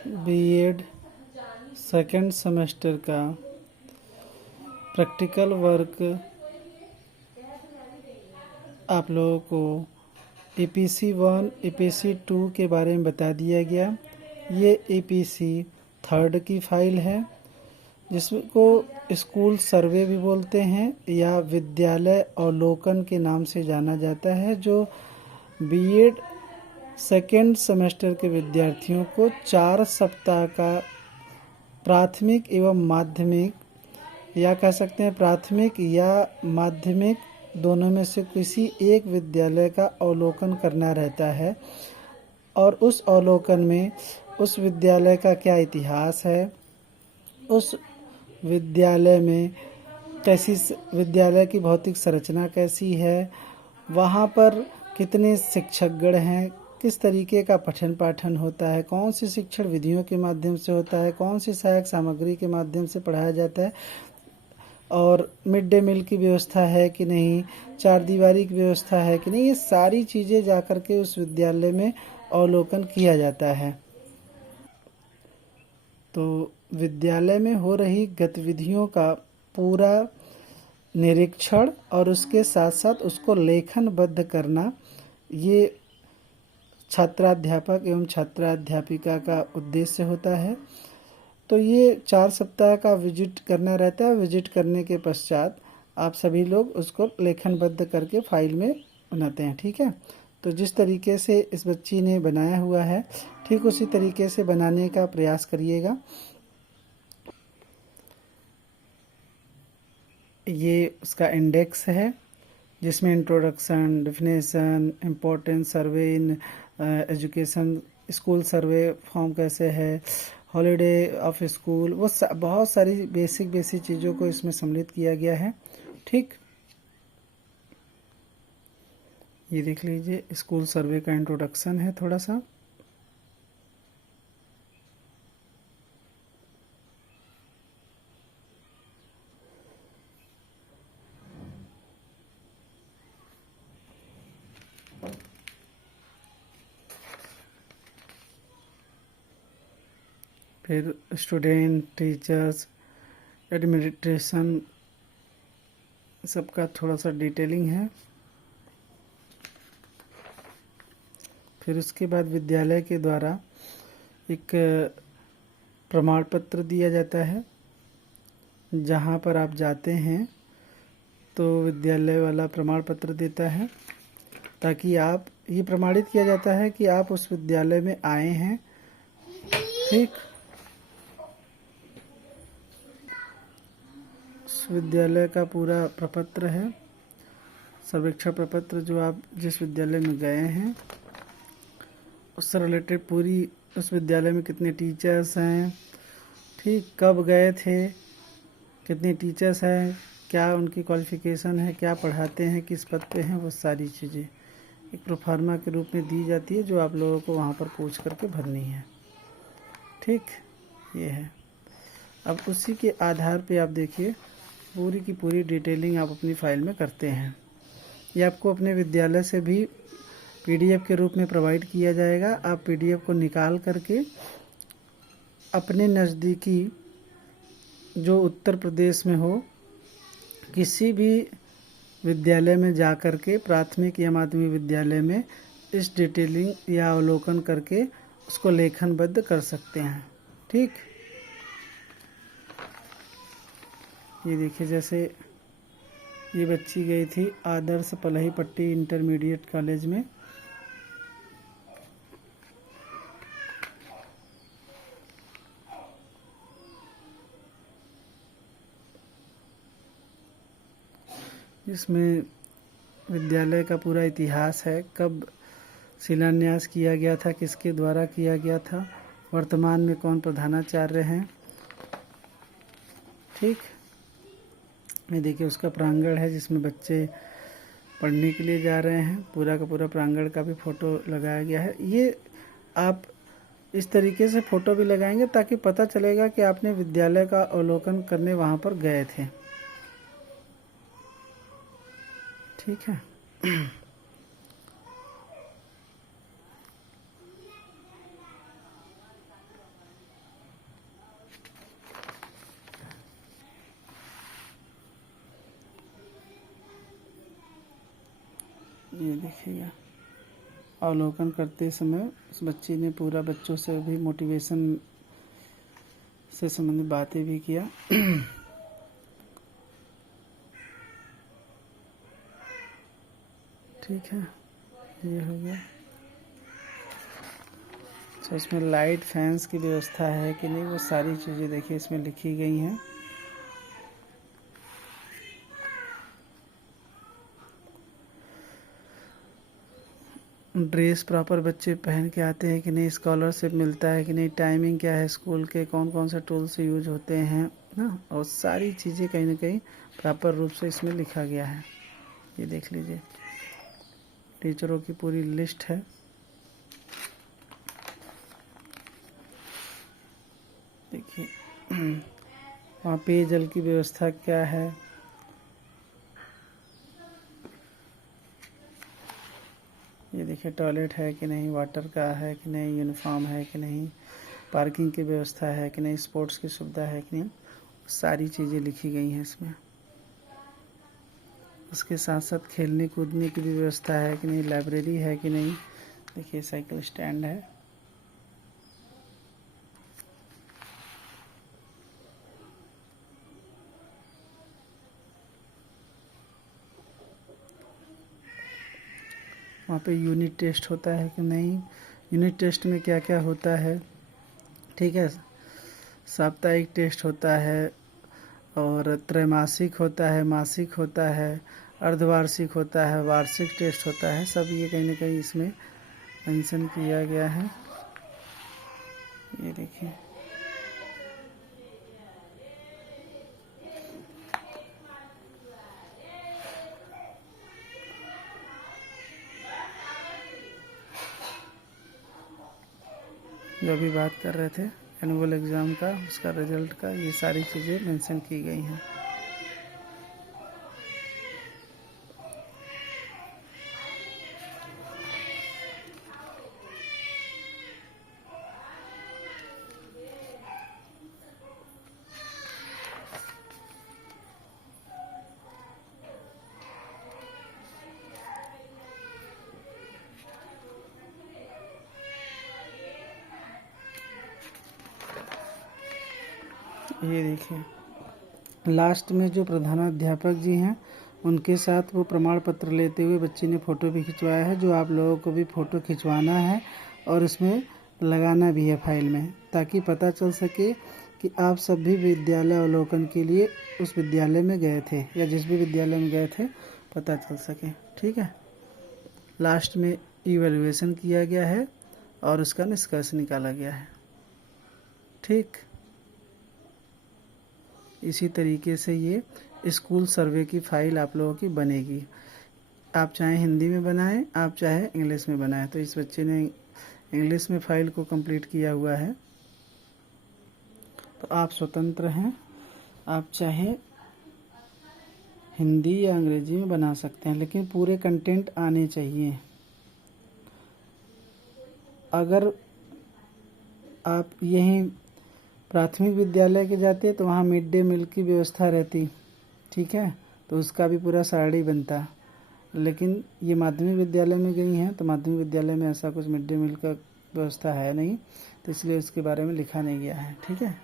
BEd second semester का practical work आप लोगों को एपीसी 1 एपीसी 2 के बारे में बता दिया गया। ये एपीसी थर्ड की फाइल है, जिसको स्कूल सर्वे भी बोलते हैं या विद्यालय अवलोकन के नाम से जाना जाता है, जो बीएड सेकेंड सेमेस्टर के विद्यार्थियों को 4 सप्ताह का प्राथमिक एवं माध्यमिक, या कह सकते हैं प्राथमिक या माध्यमिक, दोनों में से किसी एक विद्यालय का अवलोकन करना रहता है। और उस अवलोकन में उस विद्यालय का क्या इतिहास है, उस विद्यालय में कैसी विद्यालय की भौतिक संरचना कैसी है, वहाँ पर कितने शिक्षकगण हैं, किस तरीके का पठन पाठन होता है, कौन सी शिक्षण विधियों के माध्यम से होता है, कौन सी सहायक सामग्री के माध्यम से पढ़ाया जाता है, और मिड डे मील की व्यवस्था है कि नहीं, चार दीवारी की व्यवस्था है कि नहीं, ये सारी चीज़ें जाकर के उस विद्यालय में अवलोकन किया जाता है। तो विद्यालय में हो रही गतिविधियों का पूरा निरीक्षण और उसके साथ साथ उसको लेखनबद्ध करना, ये छात्राध्यापक एवं छात्राध्यापिका का उद्देश्य होता है। तो ये 4 सप्ताह का विजिट करना रहता है। विजिट करने के पश्चात आप सभी लोग उसको लेखनबद्ध करके फाइल में बनाते हैं, ठीक है। तो जिस तरीके से इस बच्ची ने बनाया हुआ है, ठीक उसी तरीके से बनाने का प्रयास करिएगा। ये उसका इंडेक्स है, जिसमें introduction, definition, importance, survey in education, school survey form कैसे है, हॉलीडे ऑफ स्कूल, वो बहुत सारी बेसिक चीज़ों को इसमें सम्मिलित किया गया है, ठीक। ये देख लीजिए, स्कूल सर्वे का इंट्रोडक्शन है थोड़ा सा। फिर स्टूडेंट, टीचर्स, एडमिनिस्ट्रेशन, सबका थोड़ा सा डिटेलिंग है। फिर उसके बाद विद्यालय के द्वारा एक प्रमाण पत्र दिया जाता है। जहाँ पर आप जाते हैं तो विद्यालय वाला प्रमाण पत्र देता है, ताकि आप, ये प्रमाणित किया जाता है कि आप उस विद्यालय में आए हैं, ठीक। उस विद्यालय का पूरा प्रपत्र है, सर्वेक्षण प्रपत्र, जो आप जिस विद्यालय में गए हैं उससे रिलेटेड पूरी, उस विद्यालय में कितने टीचर्स हैं, ठीक, कब गए थे, कितने टीचर्स हैं, क्या उनकी क्वालिफ़िकेशन है, क्या पढ़ाते हैं, किस पद पे हैं, वो सारी चीज़ें एक प्रोफार्मा के रूप में दी जाती है, जो आप लोगों को वहाँ पर पूछ करके भरनी है, ठीक। ये है। अब उसी के आधार पे आप देखिए पूरी की पूरी डिटेलिंग आप अपनी फ़ाइल में करते हैं। ये आपको अपने विद्यालय से भी पीडीएफ के रूप में प्रोवाइड किया जाएगा। आप पीडीएफ को निकाल करके अपने नज़दीकी, जो उत्तर प्रदेश में हो, किसी भी विद्यालय में जा कर के, प्राथमिक या माध्यमिक विद्यालय में, इस डिटेलिंग या अवलोकन करके उसको लेखनबद्ध कर सकते हैं, ठीक। ये देखिए, जैसे ये बच्ची गई थी आदर्श पलही पट्टी इंटरमीडिएट कॉलेज में। इसमें विद्यालय का पूरा इतिहास है, कब शिलान्यास किया गया था, किसके द्वारा किया गया था, वर्तमान में कौन प्रधानाचार्य हैं, ठीक। ये देखिए उसका प्रांगण है, जिसमें बच्चे पढ़ने के लिए जा रहे हैं। पूरा का पूरा प्रांगण का भी फ़ोटो लगाया गया है। ये आप इस तरीके से फ़ोटो भी लगाएंगे ताकि पता चलेगा कि आपने विद्यालय का अवलोकन करने वहाँ पर गए थे, ठीक है। ये देखिएगा, अवलोकन करते समय उस बच्ची ने पूरा बच्चों से भी मोटिवेशन से संबंधित बातें भी किया। ठीक है, ये हो गया। तो इसमें लाइट फैंस की व्यवस्था है कि नहीं, वो सारी चीज़ें देखिए इसमें लिखी गई हैं। ड्रेस प्रॉपर बच्चे पहन के आते हैं कि नहीं, स्कॉलरशिप मिलता है कि नहीं, टाइमिंग क्या है स्कूल के, कौन कौन से टूल्स यूज होते हैं ना, और सारी चीज़ें कहीं ना कहीं प्रॉपर रूप से इसमें लिखा गया है। ये देख लीजिए, टीचरों की पूरी लिस्ट है। देखिए वहाँ पेयजल की व्यवस्था क्या है, ये देखिए टॉयलेट है कि नहीं, वाटर का है कि नहीं, यूनिफॉर्म है कि नहीं, पार्किंग की व्यवस्था है कि नहीं, स्पोर्ट्स की सुविधा है कि नहीं, सारी चीज़ें लिखी गई हैं इसमें। उसके साथ साथ खेलने कूदने की भी व्यवस्था है कि नहीं, लाइब्रेरी है कि नहीं। देखिए साइकिल स्टैंड है। वहाँ पे यूनिट टेस्ट होता है कि नहीं, यूनिट टेस्ट में क्या क्या होता है। ठीक है, साप्ताहिक टेस्ट होता है, और त्रैमासिक होता है, मासिक होता है, अर्धवार्षिक होता है, वार्षिक टेस्ट होता है। सब ये कहीं ना कहीं इसमें मेंशन किया गया है। ये देखिए, जो भी बात कर रहे थे एनुअल एग्ज़ाम का, उसका रिजल्ट का, ये सारी चीज़ें मेंशन की गई हैं। ये देखिए लास्ट में जो प्रधानाध्यापक जी हैं उनके साथ वो प्रमाण पत्र लेते हुए बच्ची ने फ़ोटो भी खिंचवाया है, जो आप लोगों को भी फ़ोटो खिंचवाना है और इसमें लगाना भी है फाइल में, ताकि पता चल सके कि आप सभी विद्यालय अवलोकन के लिए उस विद्यालय में गए थे, या जिस भी विद्यालय में गए थे पता चल सके। ठीक है, लास्ट में इवैल्यूएशन किया गया है और उसका निष्कर्ष निकाला गया है। ठीक, इसी तरीके से ये स्कूल सर्वे की फ़ाइल आप लोगों की बनेगी। आप चाहे हिंदी में बनाएं, आप चाहे इंग्लिश में बनाएं। तो इस बच्चे ने इंग्लिश में फ़ाइल को कंप्लीट किया हुआ है, तो आप स्वतंत्र हैं, आप चाहे हिंदी या अंग्रेजी में बना सकते हैं, लेकिन पूरे कंटेंट आने चाहिए। अगर आप यहीं प्राथमिक विद्यालय के जाते तो वहाँ मिड डे मील की व्यवस्था रहती, ठीक है, तो उसका भी पूरा सारणी बनता। लेकिन ये माध्यमिक विद्यालय में गई हैं, तो माध्यमिक विद्यालय में ऐसा कुछ मिड डे मील का व्यवस्था है नहीं, तो इसलिए उसके बारे में लिखा नहीं गया है। ठीक है।